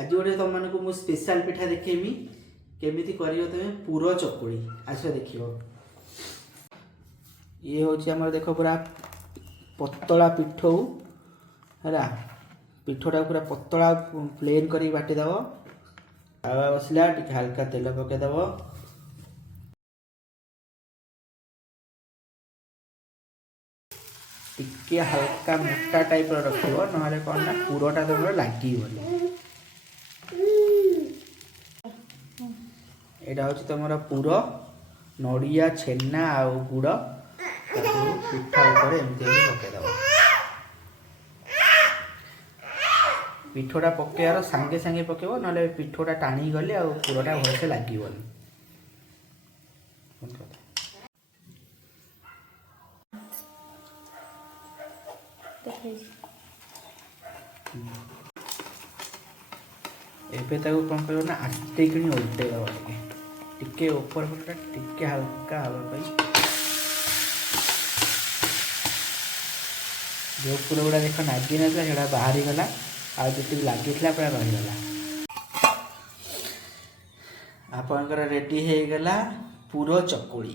आज गोटे तुम मानक मु स्पेशल पिठा देखेमी केमी कर पुर चकुड़ी आस देख ये हूँ आम देख पूरा पतला पिठौ है पिठटा पूरा पतला प्लेन कर बाटिदेव तावा बसला टे हल्का तेल पकईदेव टिके हल्का मोटा टाइप रखियो ना कौन ना पुरटा तुम लगे यहाँ हूँ तुम पुर नड़िया छेना आउ गुड़ पिठा ऊपर एमती पकईदेव पिठटा पकेयार सांगे सांगे पकेब ना पिठटा टाणी गले आ पुरटा भलसे लगे एबे ताको कौन कर ना आस्ते कि उल्टे दबा टिके ऊपर पटा टिके हल्का हवा पाई जो पुर गुड़ा देख नागी ना बाहरी गला आ जी लगी पूरा रहीगला आपणकर रेडी हो गला पुर चकुड़ी।